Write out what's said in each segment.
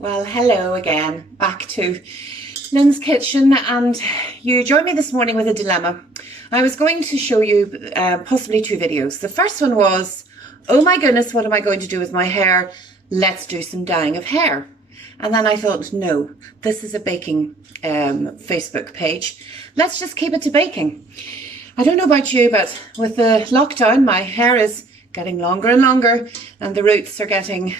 Well, hello again, back to Lynn's Kitchen, and you joined me this morning with a dilemma. I was going to show you possibly two videos. The first one was, oh my goodness, what am I going to do with my hair? Let's do some dyeing of hair. And then I thought, no, this is a baking Facebook page. Let's just keep it to baking. I don't know about you, but with the lockdown, my hair is getting longer and longer, and the roots are getting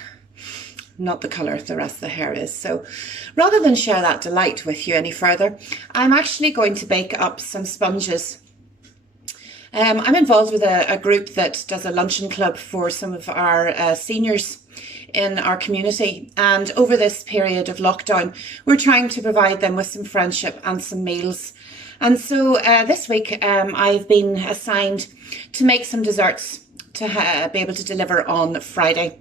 not the colour the rest of the hair is. So rather than share that delight with you any further, I'm actually going to bake up some sponges. I'm involved with a group that does a luncheon club for some of our seniors in our community, and over this period of lockdown we're trying to provide them with some friendship and some meals. And so this week I've been assigned to make some desserts to be able to deliver on Friday.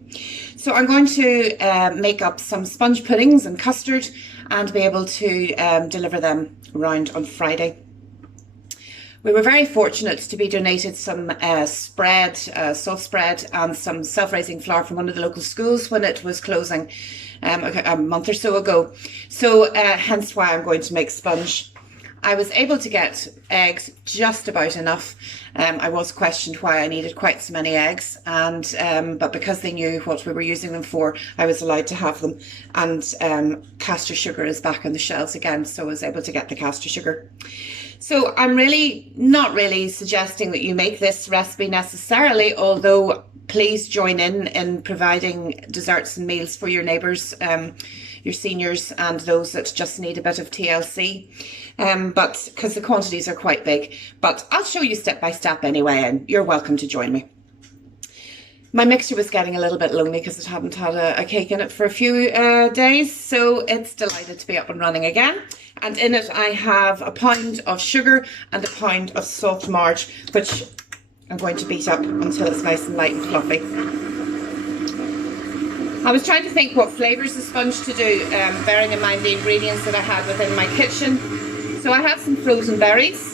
So I'm going to make up some sponge puddings and custard and be able to deliver them around on Friday. We were very fortunate to be donated some spread, soft spread, and some self-raising flour from one of the local schools when it was closing a month or so ago. So hence why I'm going to make sponge. I was able to get eggs just about enough. I was questioned why I needed quite so many eggs, and but because they knew what we were using them for, I was allowed to have them. And castor sugar is back on the shelves again, so I was able to get the castor sugar. So I'm not really suggesting that you make this recipe necessarily, although please join in providing desserts and meals for your neighbours, your seniors, and those that just need a bit of TLC. But because the quantities are quite big, but I'll show you step by step anyway, and you're welcome to join me. My mixture was getting a little bit lonely because it hadn't had a cake in it for a few days, so it's delighted to be up and running again. And in it I have a pound of sugar and a pound of soft marge, which I'm going to beat up until it's nice and light and fluffy. I was trying to think what flavours of sponge to do, bearing in mind the ingredients that I had within my kitchen. So I have some frozen berries.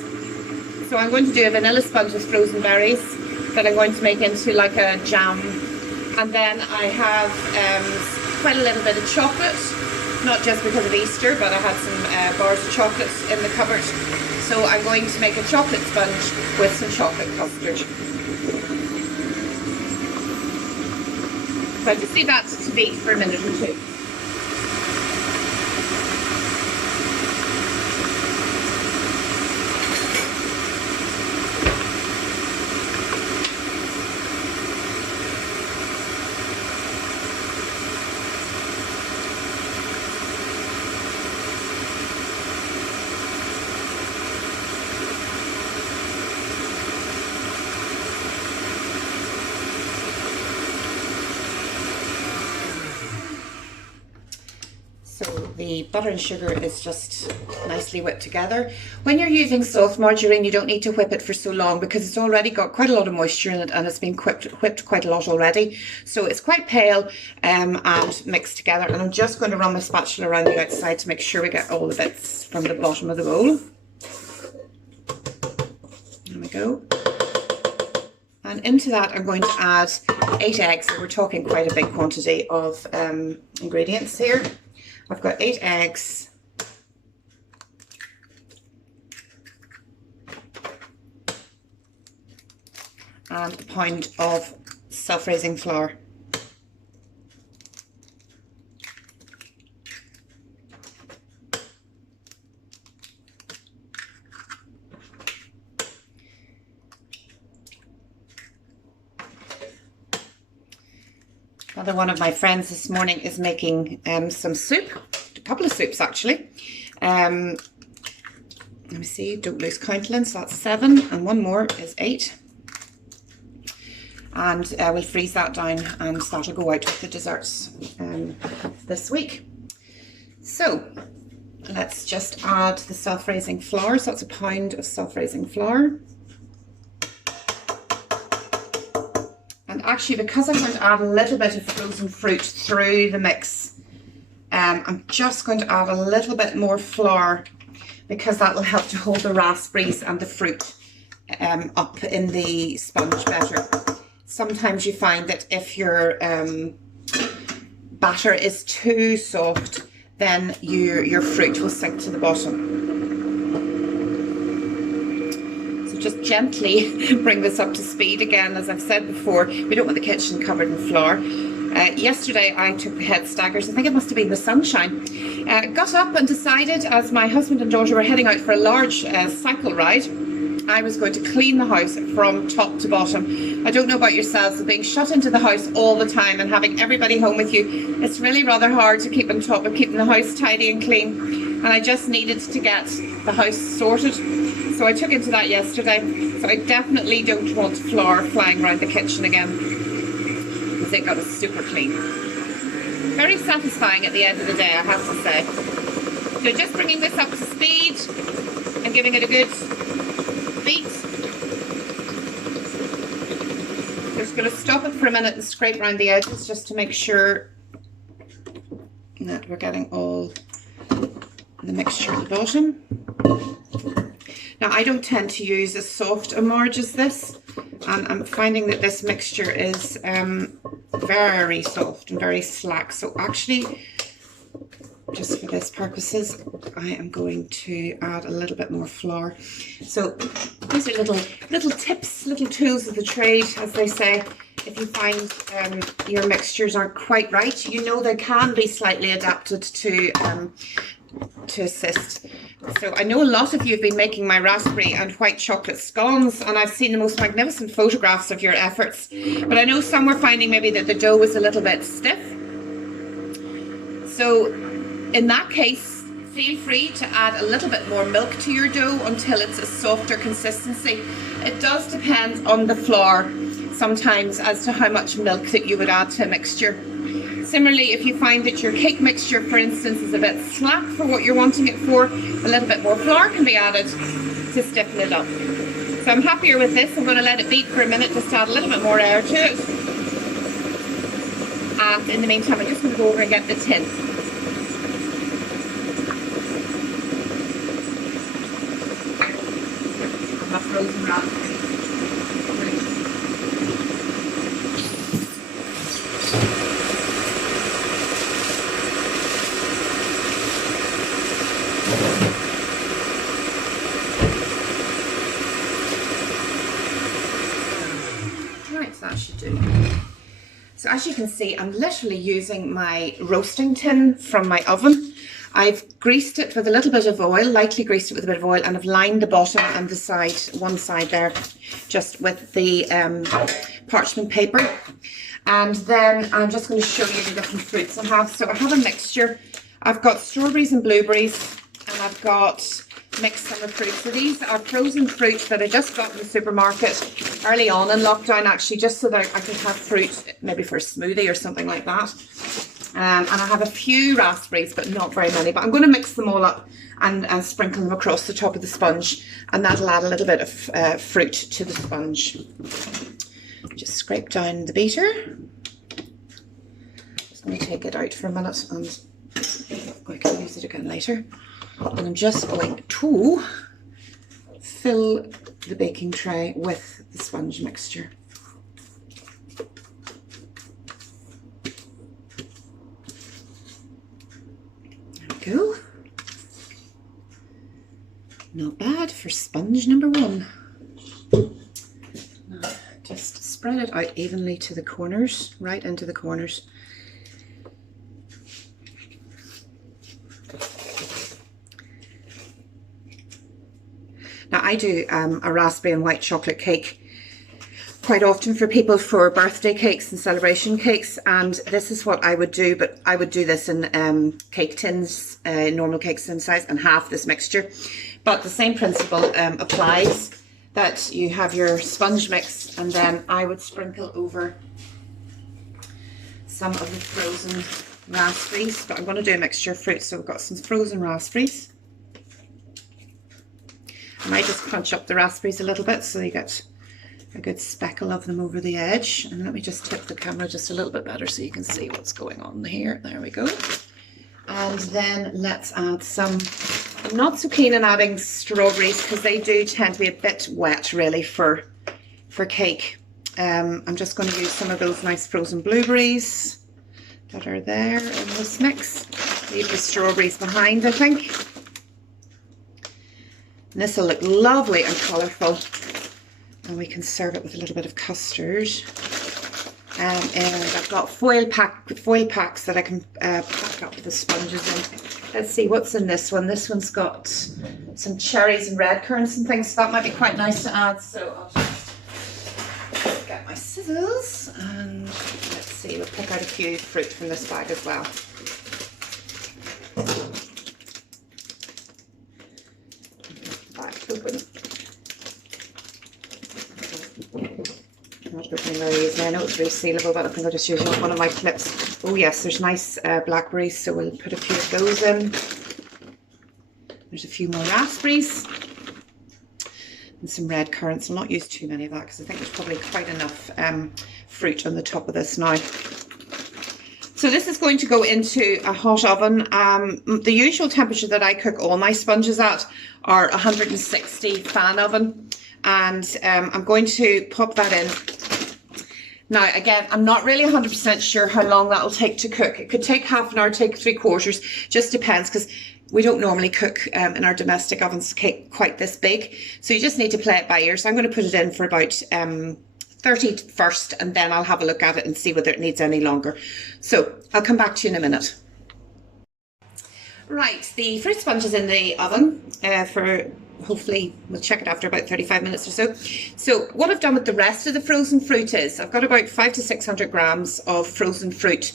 So I'm going to do a vanilla sponge with frozen berries that I'm going to make into like a jam. And then I have quite a little bit of chocolate, not just because of Easter, but I had some bars of chocolate in the cupboard. So I'm going to make a chocolate sponge with some chocolate custard. So I just leave that to beat for a minute or two. So the butter and sugar is just nicely whipped together. When you're using soft margarine, you don't need to whip it for so long because it's already got quite a lot of moisture in it and it's been whipped quite a lot already. So it's quite pale and mixed together. And I'm just going to run my spatula around the outside to make sure we get all the bits from the bottom of the bowl. There we go. And into that I'm going to add 8 eggs. So we're talking quite a big quantity of ingredients here. I've got 8 eggs, and a pound of self-raising flour. Another one of my friends this morning is making some soup, a couple of soups actually. Let me see, don't lose count, Lynn, so that's 7, and one more is 8. And we'll freeze that down and that'll go out with the desserts this week. So let's just add the self-raising flour, so that's a pound of self-raising flour. And actually, because I'm going to add a little bit of frozen fruit through the mix, I'm just going to add a little bit more flour because that will help to hold the raspberries and the fruit up in the sponge better. Sometimes you find that if you're batter is too soft, then your fruit will sink to the bottom. So just gently bring this up to speed. Again, as I've said before, we don't want the kitchen covered in flour. Yesterday I took the head staggers, I think it must have been the sunshine. Got up and decided, as my husband and daughter were heading out for a large cycle ride, I was going to clean the house from top to bottom. I don't know about yourselves, but being shut into the house all the time and having everybody home with you, it's really rather hard to keep on top of keeping the house tidy and clean. And I just needed to get the house sorted. So I took into that yesterday. So I definitely don't want flour flying around the kitchen again, because it got us super clean. Very satisfying at the end of the day, I have to say. So just bringing this up to speed and giving it a good beat. Just going to stop it for a minute and scrape around the edges just to make sure that we're getting all the mixture at the bottom. Now, I don't tend to use as soft a marge as this, and I'm finding that this mixture is very soft and very slack. So actually, just for this purposes, I am going to add a little bit more flour. So these are little tips, little tools of the trade, as they say. If you find your mixtures aren't quite right, you know they can be slightly adapted to assist. So I know a lot of you have been making my raspberry and white chocolate scones, and I've seen the most magnificent photographs of your efforts. But I know some were finding maybe that the dough was a little bit stiff. So in that case, feel free to add a little bit more milk to your dough until it's a softer consistency. It does depend on the flour sometimes as to how much milk that you would add to a mixture. Similarly, if you find that your cake mixture, for instance, is a bit slack for what you're wanting it for, a little bit more flour can be added to stiffen it up. So I'm happier with this. I'm going to let it beat for a minute just to add a little bit more air to it. And in the meantime, I'm just going to go over and get the tin. My frozen raspberry. Right, so that should do. So as you can see, I'm literally using my roasting tin from my oven. I've greased it with a little bit of oil, lightly greased it with a bit of oil, and I've lined the bottom and the side, one side there, just with the parchment paper. And then I'm just going to show you the different fruits I have. So I have a mixture. I've got strawberries and blueberries, and I've got mixed summer fruit. So these are frozen fruit that I just got in the supermarket early on in lockdown, actually, just so that I could have fruit maybe for a smoothie or something like that. And I have a few raspberries, but not very many. But I'm going to mix them all up and sprinkle them across the top of the sponge, and that'll add a little bit of fruit to the sponge. Just scrape down the beater. Just going to take it out for a minute, and I can use it again later. And I'm just going to fill the baking tray with the sponge mixture. Go. Not bad for sponge number one. Now, just spread it out evenly to the corners, right into the corners. Now I do a raspberry and white chocolate cake quite often for people for birthday cakes and celebration cakes, and this is what I would do, but I would do this in cake tins, normal cake tin size, and half this mixture. But the same principle applies, that you have your sponge mix, and then I would sprinkle over some of the frozen raspberries. But I'm going to do a mixture of fruit, so we've got some frozen raspberries. And I just crunch up the raspberries a little bit so you get a good speckle of them over the edge. And let me just tip the camera just a little bit better so you can see what's going on here. There we go. And then let's add some, I'm not so keen on adding strawberries because they do tend to be a bit wet really for cake. I'm just going to use some of those nice frozen blueberries that are there in this mix. Leave the strawberries behind, I think. And this will look lovely and colourful. And we can serve it with a little bit of custard. And I've got foil packs that I can pack up the sponges in. Let's see what's in this one. This one's got some cherries and red currants and things, so that might be quite nice to add. So I'll just get my scissors and let's see, we'll pick out a few fruit from this bag as well. Bag open. Not opening very easily. I know it's really sealable, but I think I'll just use one of my clips. Oh yes, there's nice blackberries, so we'll put a few of those in. There's a few more raspberries and some red currants. I'll not use too many of that because I think there's probably quite enough fruit on the top of this now. So this is going to go into a hot oven. The usual temperature that I cook all my sponges at are 160 fan oven. And I'm going to pop that in. Now, again, I'm not really 100% sure how long that'll take to cook. It could take half an hour, take 3/4, just depends, because we don't normally cook in our domestic ovens quite this big. So you just need to play it by ear. So I'm going to put it in for about 30 first, and then I'll have a look at it and see whether it needs any longer. So I'll come back to you in a minute. Right, the fruit sponge is in the oven for, hopefully we'll check it after about 35 minutes or so. So what I've done with the rest of the frozen fruit is I've got about 500 to 600 grams of frozen fruit,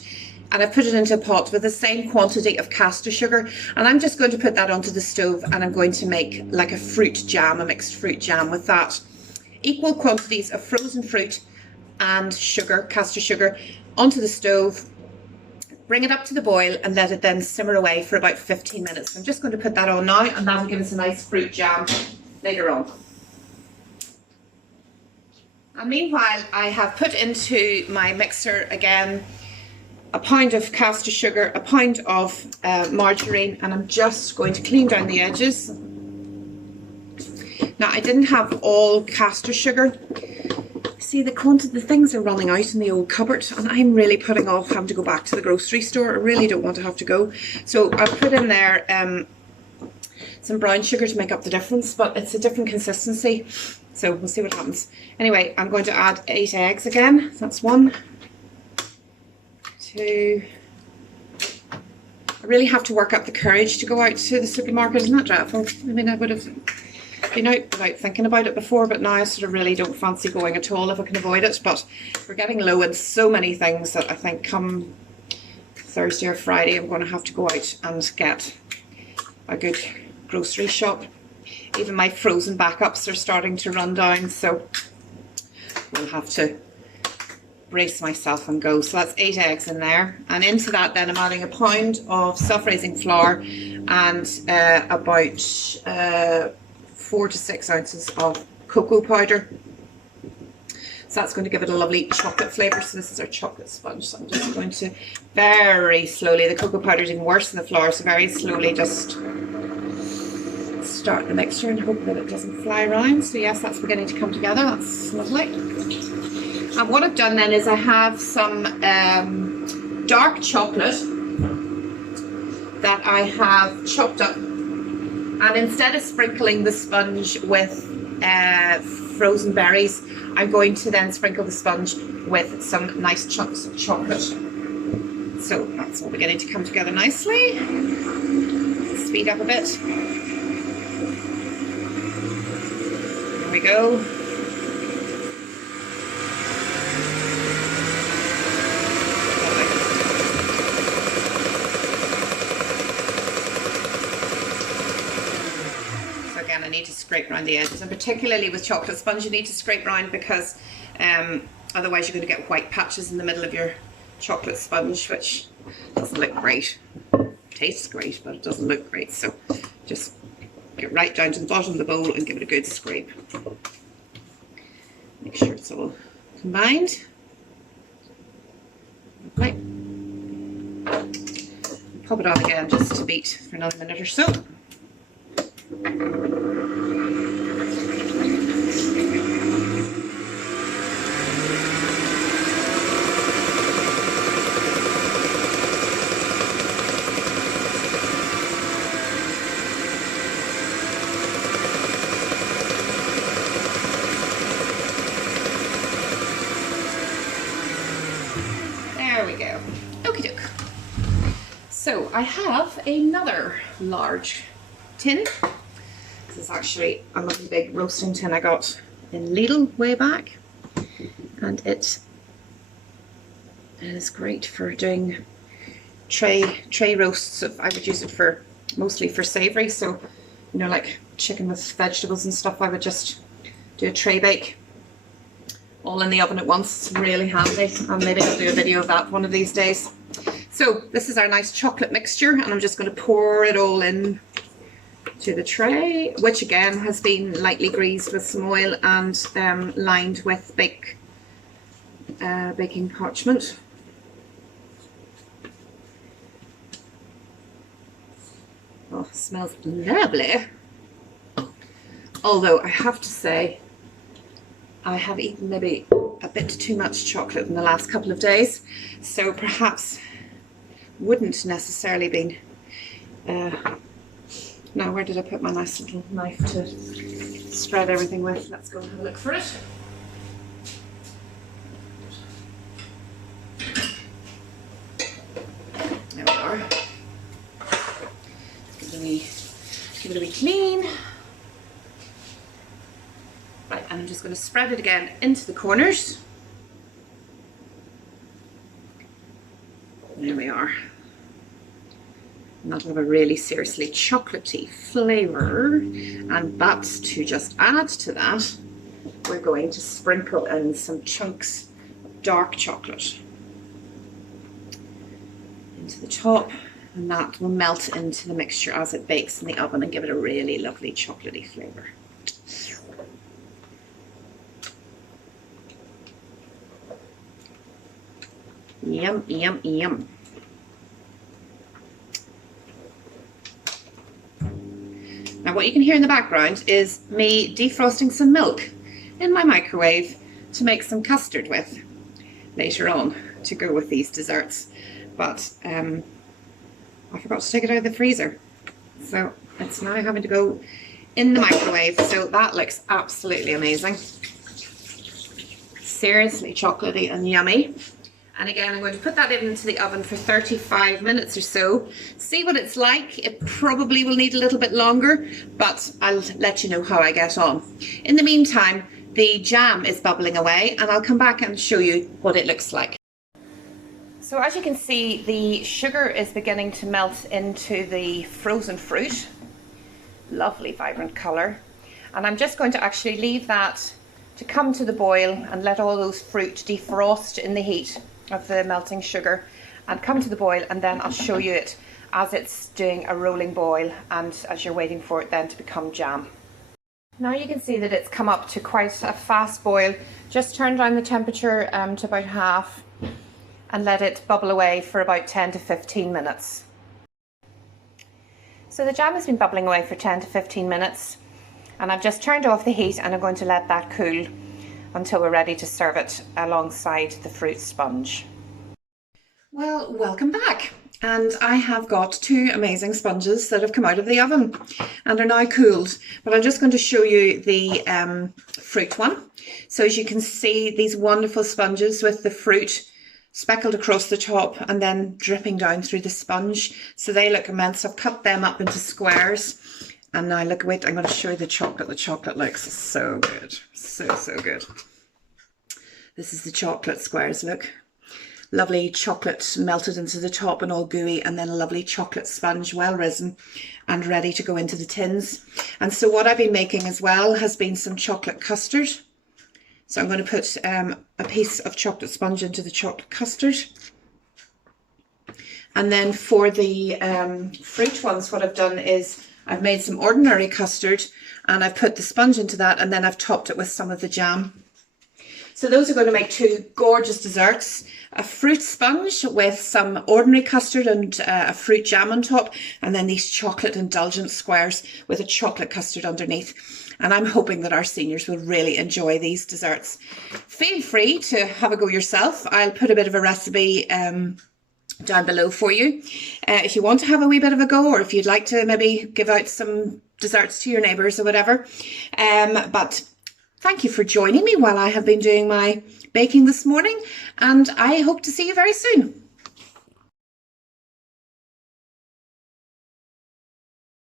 and I've put it into a pot with the same quantity of caster sugar, and I'm just going to put that onto the stove, and I'm going to make like a fruit jam, a mixed fruit jam with that. Equal quantities of frozen fruit and sugar, caster sugar, onto the stove. Bring it up to the boil and let it then simmer away for about 15 minutes. I'm just going to put that on now, and that'll give us a nice fruit jam later on. And meanwhile, I have put into my mixer again a pound of caster sugar, a pound of margarine, and I'm just going to clean down the edges. Now, I didn't have all caster sugar. See, the things are running out in the old cupboard, and I'm really putting off having to go back to the grocery store. I really don't want to have to go. So I've put in there some brown sugar to make up the difference, but it's a different consistency. So we'll see what happens. Anyway, I'm going to add 8 eggs again. That's 1, 2. I really have to work up the courage to go out to the supermarket. Isn't that dreadful? I mean, I would have been out without thinking about it before, but now I sort of really don't fancy going at all if I can avoid it. But we're getting low in so many things that I think come Thursday or Friday I'm going to have to go out and get a good grocery shop. Even my frozen backups are starting to run down, so we'll have to brace myself and go. So that's 8 eggs in there, and into that then I'm adding a pound of self-raising flour and about 4 to 6 ounces of cocoa powder. So that's going to give it a lovely chocolate flavour. So this is our chocolate sponge. So I'm just going to very slowly, the cocoa powder is even worse than the flour, so very slowly just start the mixture and hope that it doesn't fly around. So yes, that's beginning to come together. That's lovely. And what I've done then is I have some dark chocolate that I have chopped up. And instead of sprinkling the sponge with frozen berries, I'm going to then sprinkle the sponge with some nice chunks of chocolate. So that's all beginning to come together nicely. Speed up a bit. There we go. I need to scrape around the edges, and particularly with chocolate sponge you need to scrape around, because otherwise you're going to get white patches in the middle of your chocolate sponge, which doesn't look great. Tastes great, but it doesn't look great. So just get right down to the bottom of the bowl and give it a good scrape. Make sure it's all combined. Okay. Pop it on again just to beat for another minute or so. So I have another large tin. This is actually a lovely big roasting tin I got in Lidl way back, and it is great for doing tray roasts. I would use it for mostly for savoury, so you know, like chicken with vegetables and stuff, I would just do a tray bake all in the oven at once. It's really handy, and maybe I'll do a video of that one of these days. So this is our nice chocolate mixture, and I'm just going to pour it all in to the tray, which again has been lightly greased with some oil and lined with baking parchment. Oh, it smells lovely. Although I have to say, I have eaten maybe a bit too much chocolate in the last couple of days, so perhaps wouldn't necessarily been. Now, where did I put my nice little knife to spread everything with? Let's go and have a look for it. There we are. Give it a wee clean. Right, and I'm just going to spread it again into the corners. There we are. And that'll have a really seriously chocolatey flavour. But to just add to that, we're going to sprinkle in some chunks of dark chocolate into the top, and that will melt into the mixture as it bakes in the oven and give it a really lovely chocolatey flavour. Yum, yum, yum. Now what you can hear in the background is me defrosting some milk in my microwave to make some custard with later on to go with these desserts. But I forgot to take it out of the freezer, so it's now having to go in the microwave. So that looks absolutely amazing. Seriously chocolatey and yummy. And again, I'm going to put that into the oven for 35 minutes or so. See what it's like. It probably will need a little bit longer, but I'll let you know how I get on. In the meantime, the jam is bubbling away, and I'll come back and show you what it looks like. So as you can see, the sugar is beginning to melt into the frozen fruit. Lovely vibrant colour. And I'm just going to actually leave that to come to the boil and let all those fruit defrost in the heat of the melting sugar and come to the boil, and then I'll show you it as it's doing a rolling boil and as you're waiting for it then to become jam. Now you can see that it's come up to quite a fast boil. Just turn down the temperature to about half and let it bubble away for about 10 to 15 minutes. So the jam has been bubbling away for 10 to 15 minutes, and I've just turned off the heat, and I'm going to let that cool until we're ready to serve it alongside the fruit sponge. Well, welcome back. And I have got two amazing sponges that have come out of the oven and are now cooled, but I'm just going to show you the fruit one. So as you can see, these wonderful sponges with the fruit speckled across the top and then dripping down through the sponge. So they look immense. I've cut them up into squares. And now look, wait, I'm going to show you the chocolate. The chocolate looks so good. So, so good. This is the chocolate squares, look. Lovely chocolate melted into the top and all gooey, and then a lovely chocolate sponge, well risen and ready to go into the tins. And so what I've been making as well has been some chocolate custard. So I'm going to put a piece of chocolate sponge into the chocolate custard. And then for the fruit ones, what I've done is I've made some ordinary custard and I've put the sponge into that, and then I've topped it with some of the jam. So those are going to make two gorgeous desserts. A fruit sponge with some ordinary custard and a fruit jam on top, and then these chocolate indulgent squares with a chocolate custard underneath. And I'm hoping that our seniors will really enjoy these desserts. Feel free to have a go yourself. I'll put a bit of a recipe down below for you if you want to have a wee bit of a go, or if you'd like to maybe give out some desserts to your neighbours or whatever. But thank you for joining me while I have been doing my baking this morning, and I hope to see you very soon.